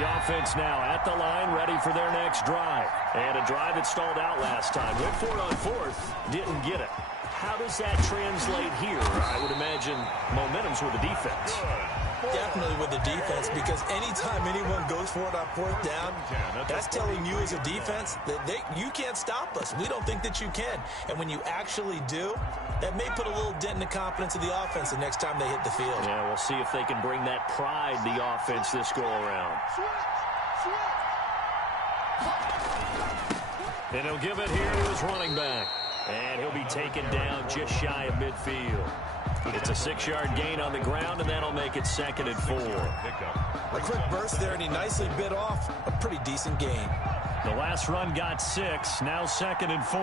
The offense now at the line, ready for their next drive. And a drive that stalled out last time. Went for it on fourth, didn't get it. How does that translate here? I would imagine momentum's with the defense. Definitely with the defense, because anytime anyone goes for it on fourth down, that's telling you as a defense that you can't stop us. We don't think that you can. And when you actually do, that may put a little dent in the confidence of the offense the next time they hit the field. Yeah, we'll see if they can bring that pride, the offense, this go-around. And he'll give it here to his running back. And he'll be taken down just shy of midfield. It's a 6-yard gain on the ground, and that'll make it 2nd and 4. A quick burst there, and he nicely bit off a pretty decent gain. The last run got 6, now 2nd and 4.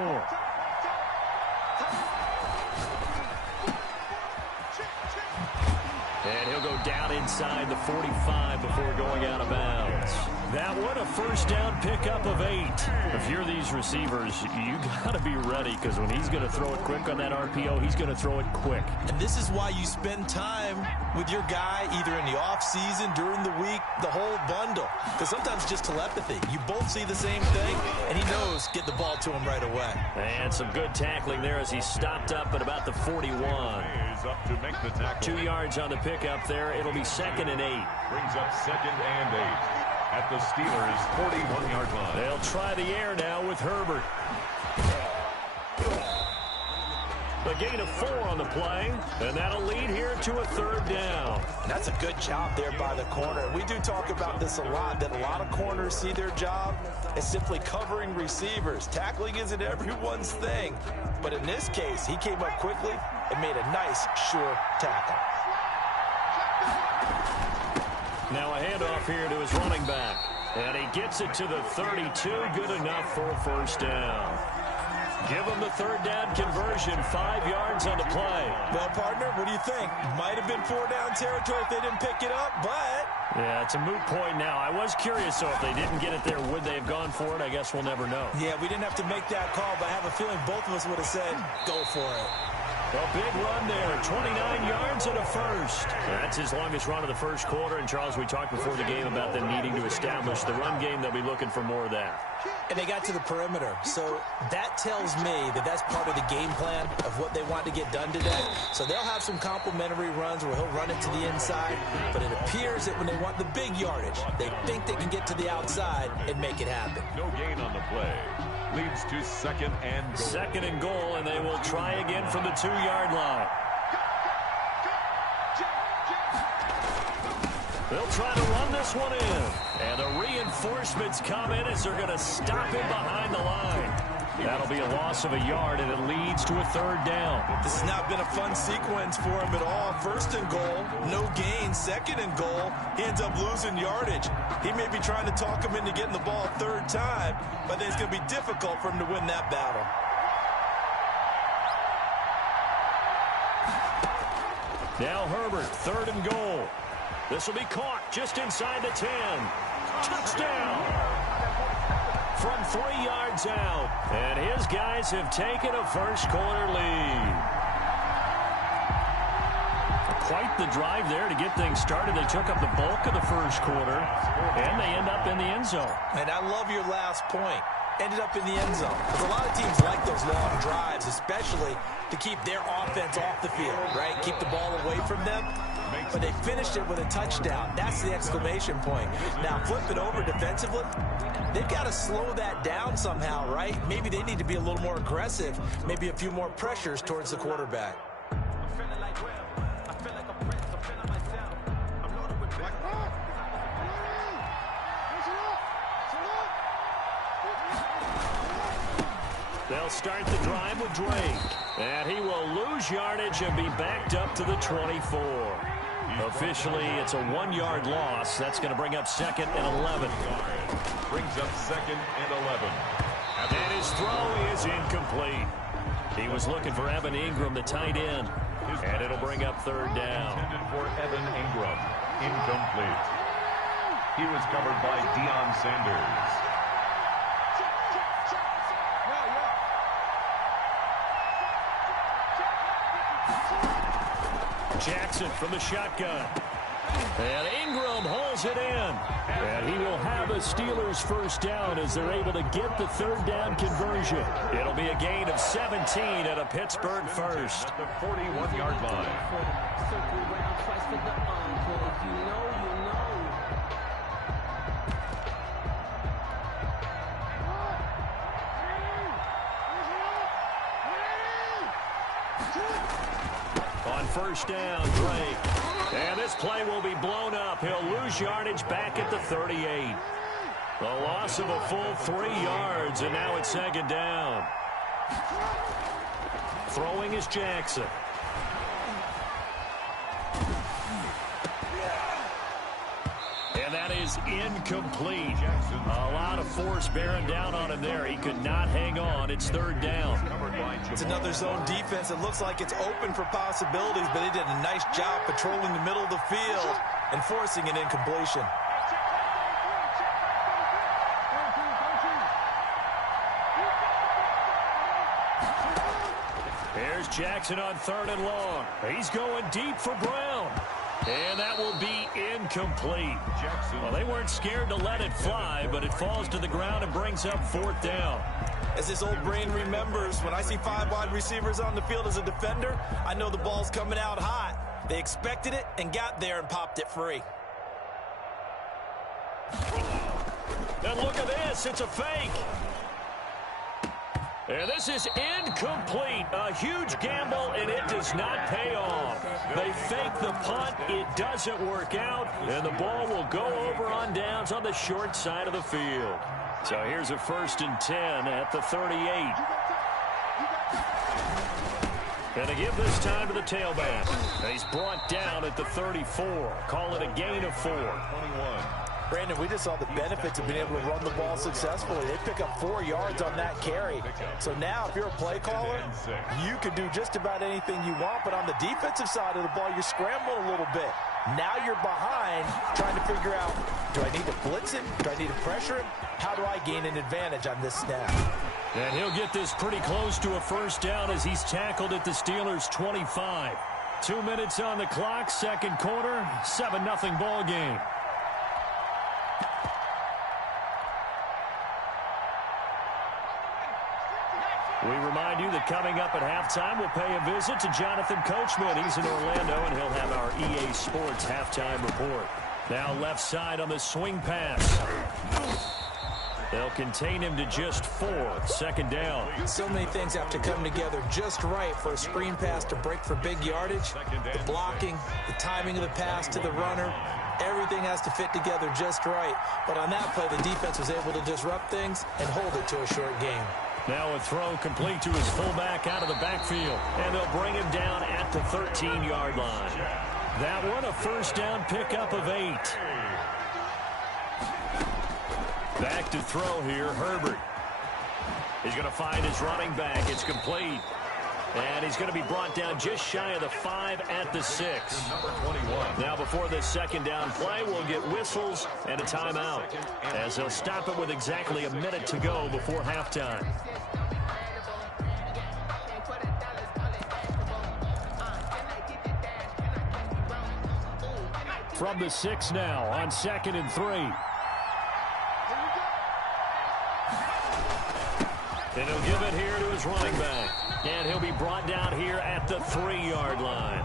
And he'll go down inside the 45 before going out of bounds. That one, a first down pickup of 8. If you're these receivers, you got to be ready, because when he's going to throw it quick on that RPO, he's going to throw it quick. And this is why you spend time with your guy either in the offseason, during the week, the whole bundle. Because sometimes just telepathy. You both see the same thing, and he knows get the ball to him right away. And some good tackling there as he stopped up at about the 41. 2 yards on the pickup there. It'll be 2nd and 8. Brings up 2nd and 8 at the Steelers' 41-yard line. They'll try the air now with Herbert. A gain of 4 on the play, and that'll lead here to a 3rd down. That's a good job there by the corner. We do talk about this a lot, that a lot of corners see their job as simply covering receivers. Tackling isn't everyone's thing. But in this case, he came up quickly and made a nice, sure tackle. Now a handoff here to his running back. And he gets it to the 32. Good enough for a first down. Give him the 3rd down conversion. 5 yards on the play. Well, partner, what do you think? Might have been 4-down territory if they didn't pick it up, but... Yeah, it's a moot point now. I was curious, so if they didn't get it there, would they have gone for it? I guess we'll never know. Yeah, we didn't have to make that call, but I have a feeling both of us would have said, go for it. A big run there, 29 yards and a first. That's his longest run of the first quarter. And, Charles, we talked before the game about them needing to establish the run game. They'll be looking for more of that. And they got to the perimeter. So that tells me that that's part of the game plan of what they want to get done today. So they'll have some complimentary runs where he'll run it to the inside. But it appears that when they want the big yardage, they think they can get to the outside and make it happen. No gain on the play. Leads to 2nd and goal. 2nd and goal, and they will try again from the 2-yard line. They'll try to run this one in. And the reinforcements come in as they're going to stop him behind the line. That'll be a loss of a yard, and it leads to a 3rd down. This has not been a fun sequence for him at all. 1st and goal, no gain. 2nd and goal, he ends up losing yardage. He may be trying to talk him into getting the ball a 3rd time, but then it's going to be difficult for him to win that battle. Now Herbert, 3rd and goal. This will be caught just inside the 10. Touchdown! From 3 yards out. And his guys have taken a first quarter lead. Quite the drive there to get things started. They took up the bulk of the first quarter, and they end up in the end zone. And I love your last point. Ended up in the end zone. Because a lot of teams like those long drives, especially to keep their offense off the field, right? Keep the ball away from them. But they finished it with a touchdown. That's the exclamation point. Now, flip it over defensively. They've got to slow that down somehow, right? Maybe they need to be a little more aggressive. Maybe a few more pressures towards the quarterback. They'll start the drive with Drake. And he will lose yardage and be backed up to the 24. Officially, it's a 1-yard loss. That's going to bring up 2nd and 11. Brings up 2nd and 11. And his throw is incomplete. He was looking for Evan Ingram, the tight end. And it'll bring up 3rd down. Intended for Evan Ingram. Incomplete. He was covered by Deion Sanders. Jackson from the shotgun. And Ingram hauls it in. And he will have a Steelers first down as they're able to get the third down conversion. It'll be a gain of 17 at a Pittsburgh first. At the 41-yard line. On first down, Drake. And this play will be blown up. He'll lose yardage back at the 38. The loss of a full 3 yards, and now it's second down. Throwing is Jackson. And that is incomplete. A lot of force bearing down on him there. He could not hang on. It's third down. It's another zone defense. It looks like it's open for possibilities, but he did a nice job patrolling the middle of the field and forcing an incompletion. Here's Jackson on third and long. He's going deep for Brown. And that will be incomplete. Well, they weren't scared to let it fly, but it falls to the ground and brings up fourth down. As his old brain remembers, when I see 5 wide receivers on the field as a defender, I know the ball's coming out hot. They expected it and got there and popped it free. And look at this. It's a fake. And this is incomplete. A huge gamble, and it does not pay off. They fake the punt. It doesn't work out, and the ball will go over on downs on the short side of the field. So here's a 1st and 10 at the 38. And they give this time to the tailback. He's brought down at the 34. Call it a gain of 4. 21. Brandon, we just saw the benefits of being able to run the ball successfully. They pick up 4 yards on that carry. So now if you're a play caller, you can do just about anything you want. But on the defensive side of the ball, you're scrambling a little bit. Now you're behind trying to figure out, do I need to blitz him? Do I need to pressure him? How do I gain an advantage on this snap? And he'll get this pretty close to a first down as he's tackled at the Steelers' 25. 2 minutes on the clock, second quarter, 7-0 ball game. We remind you that coming up at halftime, we'll pay a visit to Jonathan Coachman. He's in Orlando, and he'll have our EA Sports halftime report. Now left side on the swing pass. They'll contain him to just 4. Second down. So many things have to come together just right for a screen pass to break for big yardage. The blocking, the timing of the pass to the runner, everything has to fit together just right. But on that play, the defense was able to disrupt things and hold it to a short game. Now a throw complete to his fullback out of the backfield. And they'll bring him down at the 13-yard line. That one a first down pickup of 8. Back to throw here, Herbert. He's going to find his running back. It's complete. And he's going to be brought down just shy of the 5 at the 6. Number 21. Now before this second down play, we'll get whistles and a timeout, as they'll stop it with exactly a minute to go before halftime. From the 6 now on 2nd and 3. And he'll give it here to his running back. And he'll be brought down here at the 3-yard line.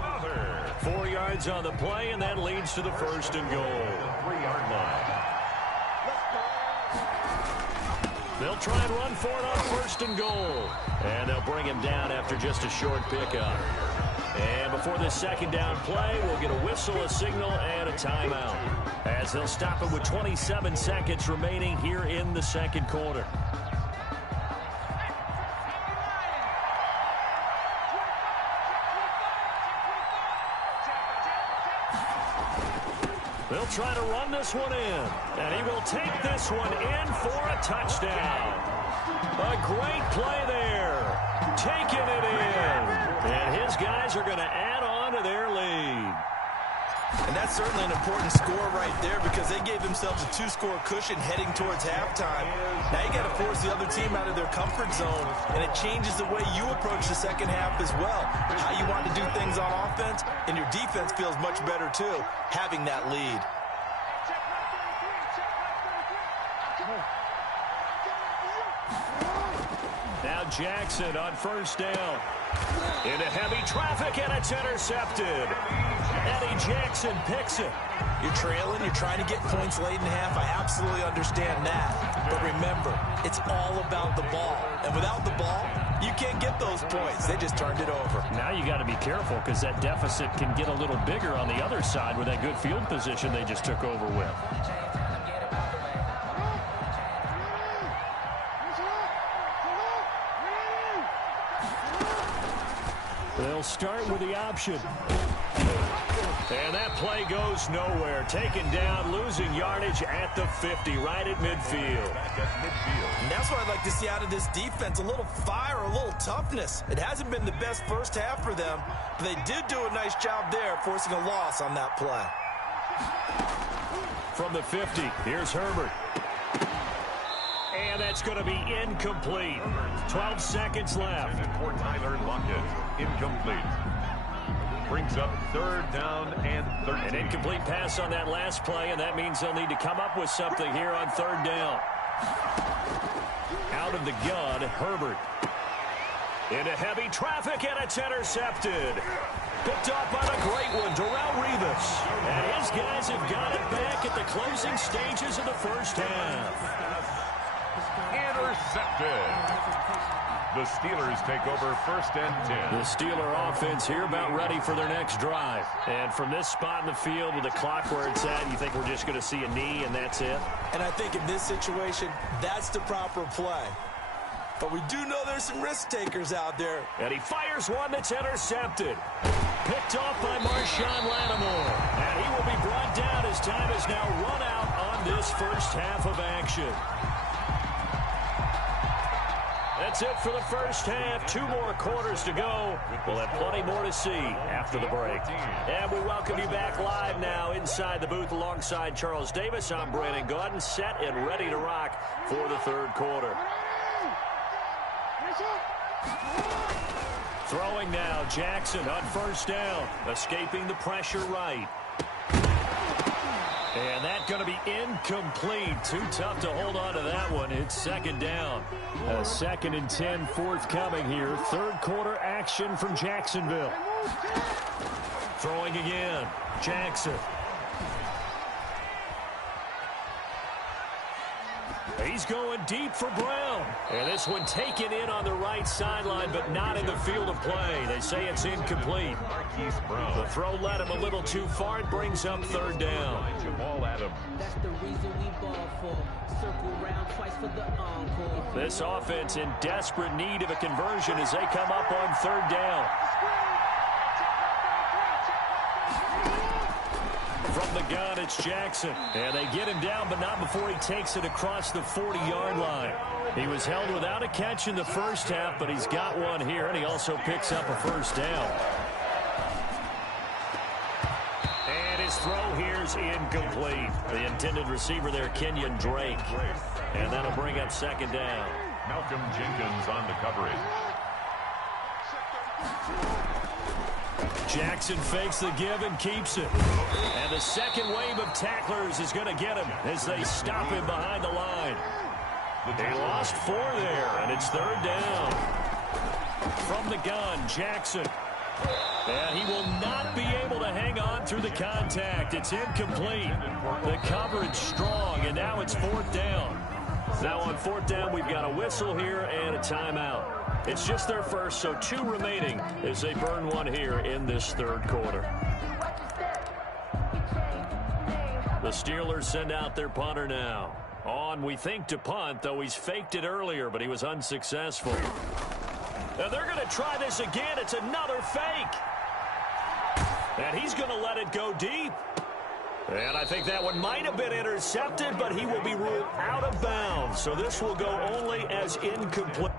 4 yards on the play, and that leads to the 1st and goal. 3-yard line. They'll try and run for it on 1st and goal. And they'll bring him down after just a short pickup. And before this second down play, we'll get a whistle, a signal, and a timeout, as they'll stop it with 27 seconds remaining here in the second quarter. They'll try to run this one in, and he will take this one in for a touchdown. A great play there, taking it in, and his guys are going to add on to their lead. And that's certainly an important score right there because they gave themselves a 2-score cushion heading towards halftime. Now you got to force the other team out of their comfort zone, and it changes the way you approach the second half as well. How you want to do things on offense, and your defense feels much better too, having that lead. Now Jackson on first down. Into heavy traffic, and it's intercepted. Eddie Jackson picks it. You're trailing, you're trying to get points late in half. I absolutely understand that. But remember, it's all about the ball. And without the ball, you can't get those points. They just turned it over. Now you got to be careful because that deficit can get a little bigger on the other side with that good field position they just took over with. They'll start with the option. And that play goes nowhere. Taken down, losing yardage at the 50, right at midfield. And that's what I'd like to see out of this defense, a little fire, a little toughness. It hasn't been the best first half for them, but they did do a nice job there, forcing a loss on that play. From the 50, here's Herbert. And that's going to be incomplete. 12 seconds left. For Tyler Lockett, incomplete. Brings up third down and 13. An incomplete pass on that last play, and that means they'll need to come up with something here on third down. Out of the gun, Herbert. Into heavy traffic, and it's intercepted. Picked up on a great one, Darrelle Revis. And his guys have got it back at the closing stages of the first half. Intercepted. The Steelers take over first and 10. The Steeler offense here about ready for their next drive. And from this spot in the field with the clock where it's at, you think we're just going to see a knee and that's it? And I think in this situation, that's the proper play. But we do know there's some risk takers out there. And he fires one that's intercepted. Picked off by Marshawn Lattimore. And he will be brought down as time is now run out on this first half of action. That's it for the first half. 2 more quarters to go. We'll have plenty more to see after the break. And we welcome you back live now inside the booth alongside Charles Davis. I'm Brandon Gordon, set and ready to rock for the third quarter. Throwing now, Jackson on first down. Escaping the pressure right. And that's going to be incomplete. Too tough to hold on to that one. It's second down. A 2nd and 10 forthcoming here. Third quarter action from Jacksonville. Throwing again. Jackson. He's going deep for Brown. And this one taken in on the right sideline, but not in the field of play. They say it's incomplete. The throw led him a little too far. It brings up third down. That's the reason we ball for. Circle round twice for the encore. This offense in desperate need of a conversion as they come up on third down. From the gun, it's Jackson. And they get him down, but not before he takes it across the 40-yard line. He was held without a catch in the first half, but he's got one here, and he also picks up a first down. And his throw here's incomplete. The intended receiver there, Kenyon Drake. And that'll bring up second down. Malcolm Jenkins on the coverage. Jackson fakes the give and keeps it. And the second wave of tacklers is going to get him as they stop him behind the line. They lost 4 there, and it's third down. From the gun, Jackson. And he will not be able to hang on through the contact. It's incomplete. The coverage strong, and now it's fourth down. Now on fourth down, we've got a whistle here and a timeout. It's just their first, so 2 remaining as they burn one here in this third quarter. The Steelers send out their punter now. On, we think, to punt, though he's faked it earlier, but he was unsuccessful. Now they're going to try this again. It's another fake. And he's going to let it go deep. And I think that one might have been intercepted, but he will be ruled out of bounds. So this will go only as incomplete.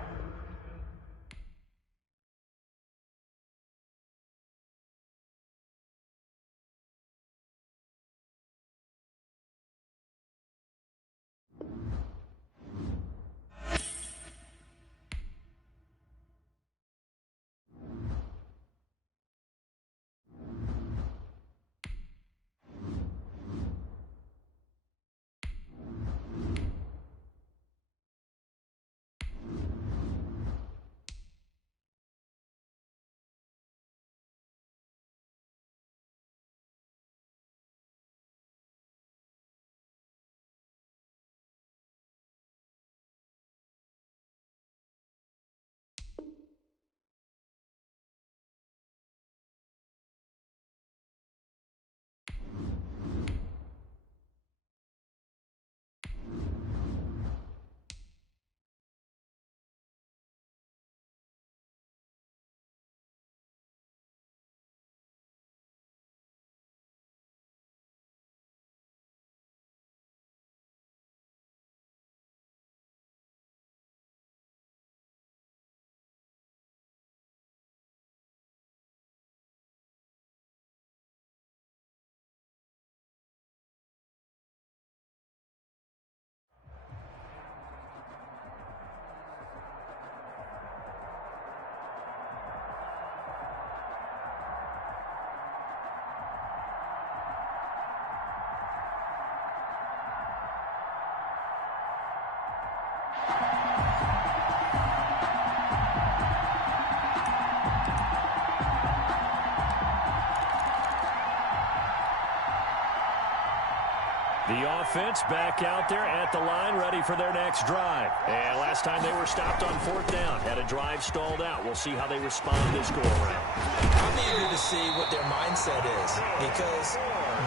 The offense back out there at the line, ready for their next drive. And last time they were stopped on 4th down, had a drive stalled out. We'll see how they respond this go-around. I'm eager to see what their mindset is, because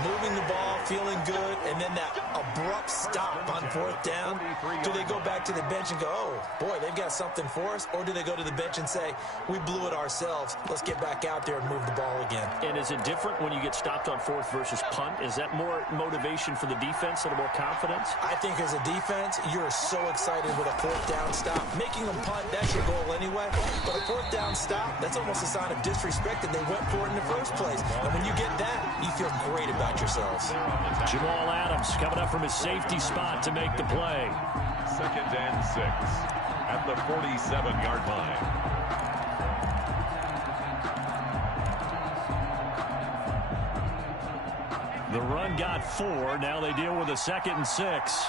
moving the ball, feeling good, and then that abrupt stop on 4th down, do they go back to the bench and go, oh, boy, they've got something for us? Or do they go to the bench and say, we blew it ourselves, let's get back out there and move the ball again? And is it different when you get stopped on 4th versus punt? Is that more motivation for the defense, a little more confidence? I think as a defense, you're so excited with a 4th down stop. Making them punt, that's your goal anyway. But a 4th down stop, that's almost a sign of disrespect that they went for it in the first place. And when you get that, you feel great about yourselves. Jamal Adams coming up from his safety spot to make the play. 2nd and 6 at the 47-yard line. The run got 4. Now they deal with a 2nd and 6.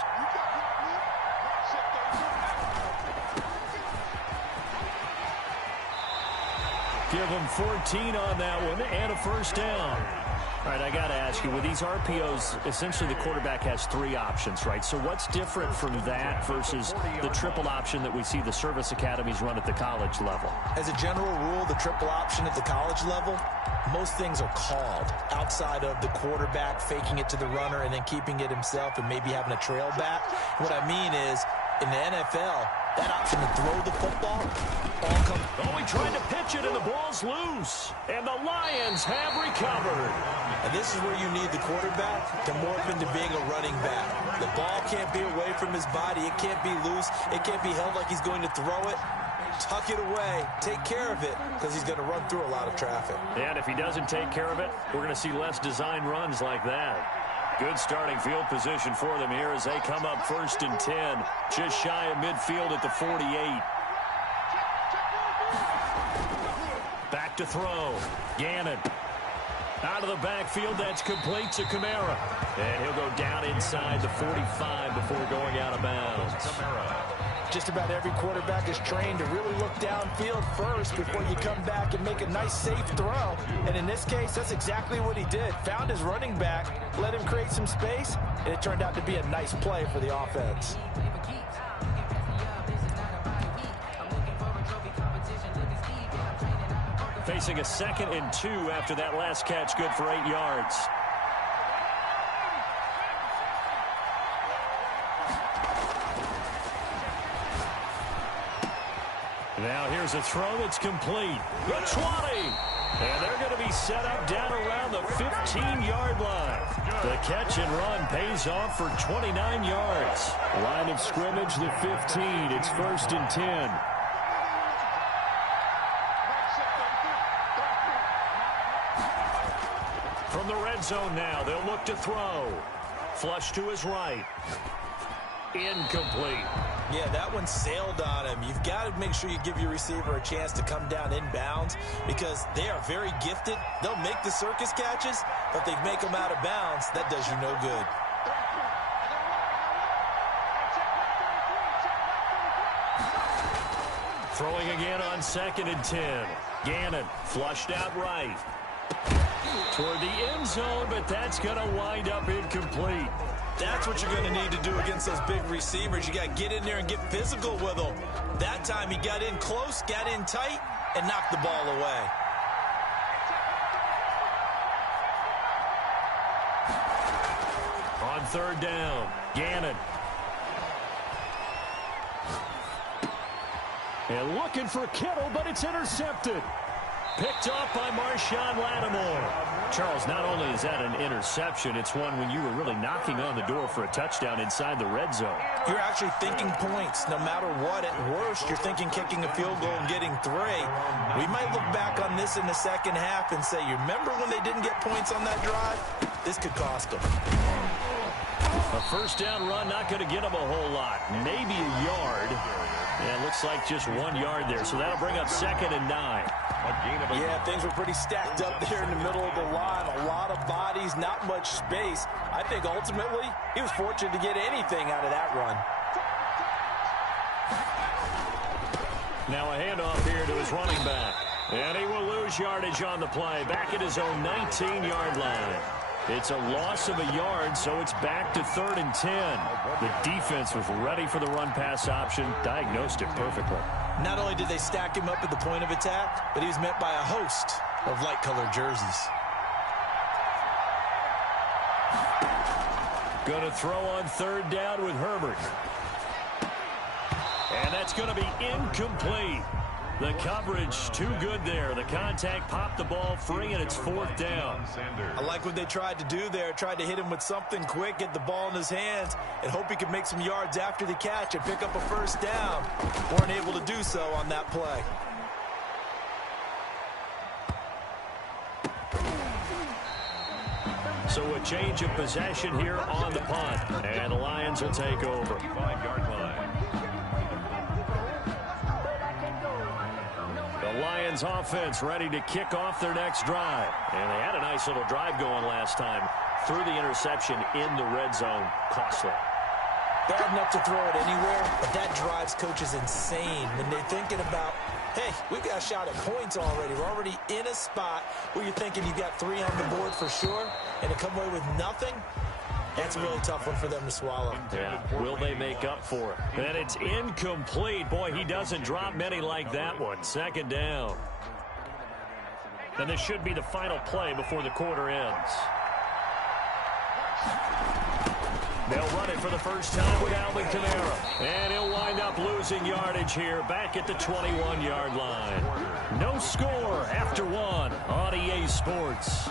Give them 14 on that one and a 1st down. All right, I got to ask you, with these RPOs, essentially the quarterback has 3 options, right? So what's different from that versus the triple option that we see the service academies run at the college level? As a general rule, the triple option at the college level, most things are called outside of the quarterback faking it to the runner and then keeping it himself and maybe having a trail back. What I mean is, in the NFL, that option to throw the football all comes. Oh, he tried to pitch it, and the ball's loose. And the Lions have recovered. And this is where you need the quarterback to morph into being a running back. The ball can't be away from his body. It can't be loose. It can't be held like he's going to throw it. Tuck it away. Take care of it, because he's going to run through a lot of traffic. And if he doesn't take care of it, we're going to see less design runs like that. Good starting field position for them here as they come up 1st and 10. Just shy of midfield at the 48. Back to throw. Gannon. Out of the backfield, that's complete to Kamara. And he'll go down inside the 45 before going out of bounds. Just about every quarterback is trained to really look downfield first before you come back and make a nice, safe throw. And in this case, that's exactly what he did. Found his running back, let him create some space, and it turned out to be a nice play for the offense. Facing a 2nd and 2 after that last catch, good for 8 yards. Now here's a throw that's complete. The 20. And they're going to be set up down around the 15-yard line. The catch and run pays off for 29 yards. Line of scrimmage, the 15. It's 1st and 10. From the red zone now, they'll look to throw. Flush to his right. Incomplete. Yeah, that one sailed on him. You've got to make sure you give your receiver a chance to come down inbounds, because they are very gifted. They'll make the circus catches, but if they make them out of bounds, that does you no good. Throwing again on 2nd and 10. Gannon flushed out right. Toward the end zone, but that's going to wind up incomplete. That's what you're going to need to do against those big receivers. You got to get in there and get physical with them. That time he got in close, got in tight, and knocked the ball away. On 3rd down, Gannon. And looking for Kittle, but it's intercepted. Picked off by Marshawn Lattimore. Charles, not only is that an interception, it's one when you were really knocking on the door for a touchdown inside the red zone. You're actually thinking points no matter what. At worst, you're thinking kicking a field goal and getting 3. We might look back on this in the second half and say, you remember when they didn't get points on that drive? This could cost them. A 1st down run, not going to get them a whole lot. Maybe a yard. And it looks like just 1 yard there. So that'll bring up 2nd and 9. Yeah, things were pretty stacked up there in the middle of the line. A lot of bodies, not much space. I think ultimately he was fortunate to get anything out of that run. Now a handoff here to his running back. And he will lose yardage on the play. Back at his own 19-yard line. It's a loss of a yard, so it's back to 3rd and 10. The defense was ready for the run-pass option, diagnosed it perfectly. Not only did they stack him up at the point of attack, but he was met by a host of light-colored jerseys. Going to throw on 3rd down with Herbert. And that's going to be incomplete. The coverage too good there. The contact popped the ball free, and it's 4th down. I like what they tried to do there. Tried to hit him with something quick, get the ball in his hands, and hope he could make some yards after the catch and pick up a 1st down. Weren't able to do so on that play. So a change of possession here on the punt. And the Lions will take over. 5-yard line. The Lions offense ready to kick off their next drive. And they had a nice little drive going last time. Threw the interception in the red zone. Costly. Bad enough to throw it anywhere, but that drives coaches insane when they're thinking about, hey, we've got a shot at points already. We're already in a spot where you're thinking you've got 3 on the board for sure, and to come away with nothing, that's a really tough one for them to swallow. Yeah, will they make up for it? And it's incomplete. Boy, he doesn't drop many like that one. 2nd down. And this should be the final play before the quarter ends. They'll run it for the first time with Alvin Kamara. And he'll wind up losing yardage here back at the 21-yard line. No score after 1 on EA Sports.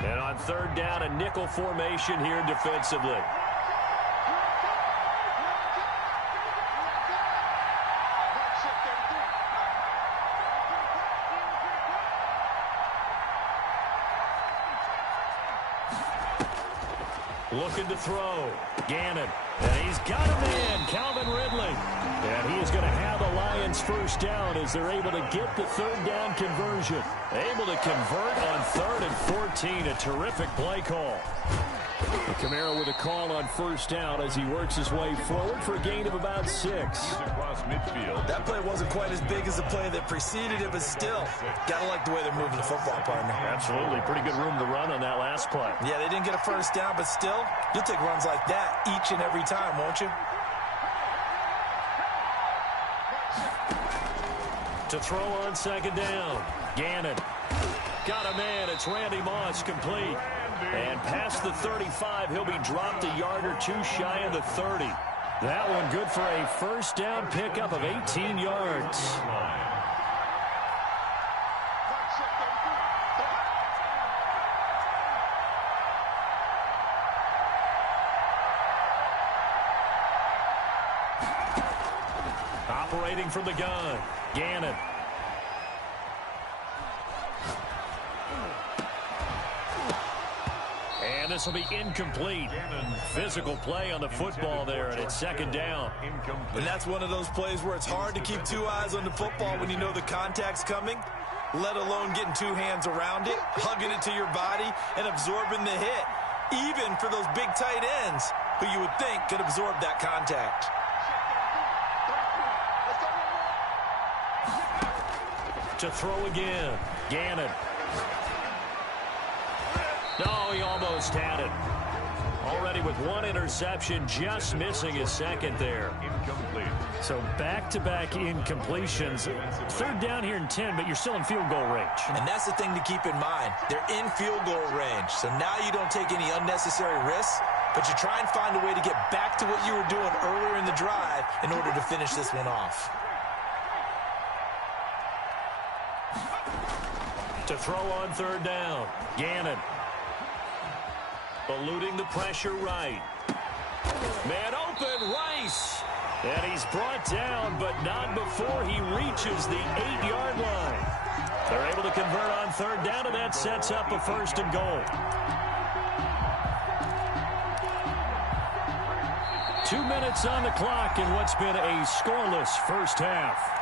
And on 3rd down, a nickel formation here defensively. Looking to throw. Gannon. And he's got a man, Calvin Ridley. And he is going to have the Lions 1st down as they're able to get the 3rd down conversion. Able to convert on 3rd and 14. A terrific play call. Kamara with a call on 1st down as he works his way forward for a gain of about 6. Across midfield. That play wasn't quite as big as the play that preceded it, but still, gotta like the way they're moving the football, partner. Absolutely. Pretty good room to run on that last play. Yeah, they didn't get a 1st down, but still, you'll take runs like that each and every time, won't you? To throw on 2nd down. Gannon. Got a man. It's Randy Moss, complete. And past the 35, he'll be dropped a yard or 2 shy of the 30. That one good for a 1st down pickup of 18 yards. Operating from the gun, Gannon. And this will be incomplete. Physical play on the football there, and it's 2nd down. And that's one of those plays where it's hard to keep 2 eyes on the football when you know the contact's coming, let alone getting 2 hands around it, hugging it to your body, and absorbing the hit, even for those big tight ends who you would think could absorb that contact. To throw again, Gannon. No, he almost had it. Already with 1 interception, just missing his 2nd there. Incomplete. So back-to-back incompletions. 3rd down here in 10, but you're still in field goal range. And that's the thing to keep in mind. They're in field goal range, so now you don't take any unnecessary risks, but you try and find a way to get back to what you were doing earlier in the drive in order to finish this one off. To throw on 3rd down, Gannon. Eluding the pressure right. Man open, Rice. And he's brought down, but not before he reaches the 8-yard line. They're able to convert on 3rd down, and that sets up a 1st and goal. 2 minutes on the clock in what's been a scoreless 1st half.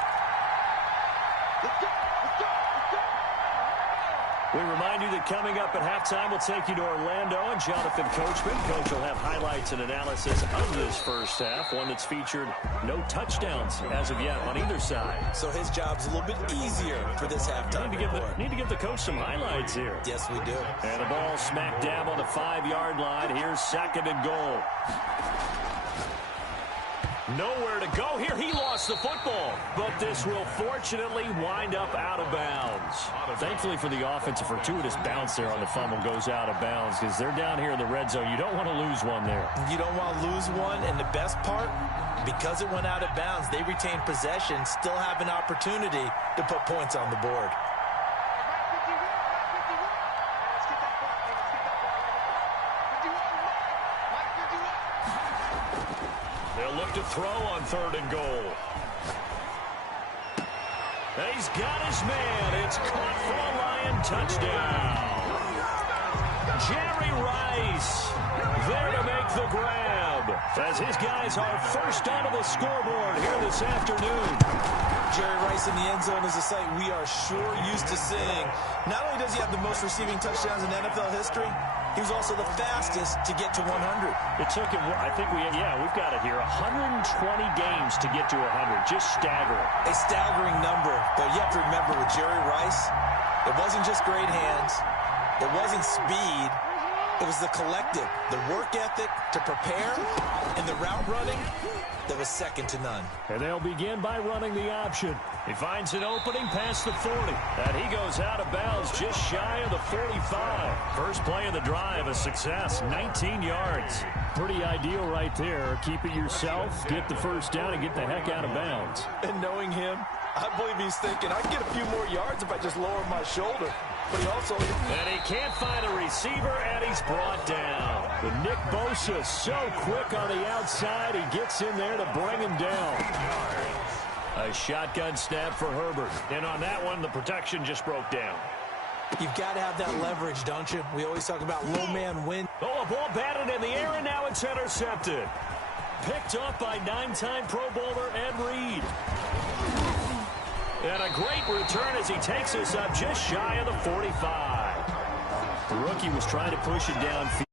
We remind you that coming up at halftime, we'll take you to Orlando and Jonathan Coachman. Coach will have highlights and analysis of this first half, one that's featured no touchdowns as of yet on either side. So his job's a little bit easier for this halftime report. Need to give the coach some highlights here. Yes, we do. And the ball smack dab on the 5-yard line. Here's 2nd and goal. Nowhere to go here. He lost the football, but this will fortunately wind up out of bounds. Thankfully for the offense, a fortuitous bounce there on the fumble goes out of bounds because they're down here in the red zone. You don't want to lose one there. You don't want to lose one, and the best part, because it went out of bounds, they retain possession, still have an opportunity to put points on the board. They'll look to throw on 3rd and goal. And he's got his man. It's caught for a Lion touchdown. Jerry Rice there to make the grab as his guys are first onto the scoreboard here this afternoon. Jerry Rice in the end zone is a sight we are sure used to seeing. Not only does he have the most receiving touchdowns in NFL history, he was also the fastest to get to 100. It took him, I think we've got it here, 120 games to get to 100. Just staggering. A staggering number, but you have to remember with Jerry Rice, it wasn't just great hands. It wasn't speed. It was the collective, the work ethic to prepare, and the route running that was second to none. And they'll begin by running the option. He finds an opening past the 40. And he goes out of bounds just shy of the 45. First play of the drive, a success, 19 yards. Pretty ideal right there. Keep it yourself, get the first down, and get the heck out of bounds. And knowing him, I believe he's thinking, I can get a few more yards if I just lower my shoulder. But he also... And he can't find a receiver, and he's brought down. But Nick Bosa so quick on the outside, he gets in there to bring him down. A shotgun snap for Herbert. And on that one, the protection just broke down. You've got to have that leverage, don't you? We always talk about low man win. Oh, a ball batted in the air, and now it's intercepted. Picked up by 9-time Pro Bowler Ed Reed. And a great return as he takes us up just shy of the 45. The rookie was trying to push it downfield.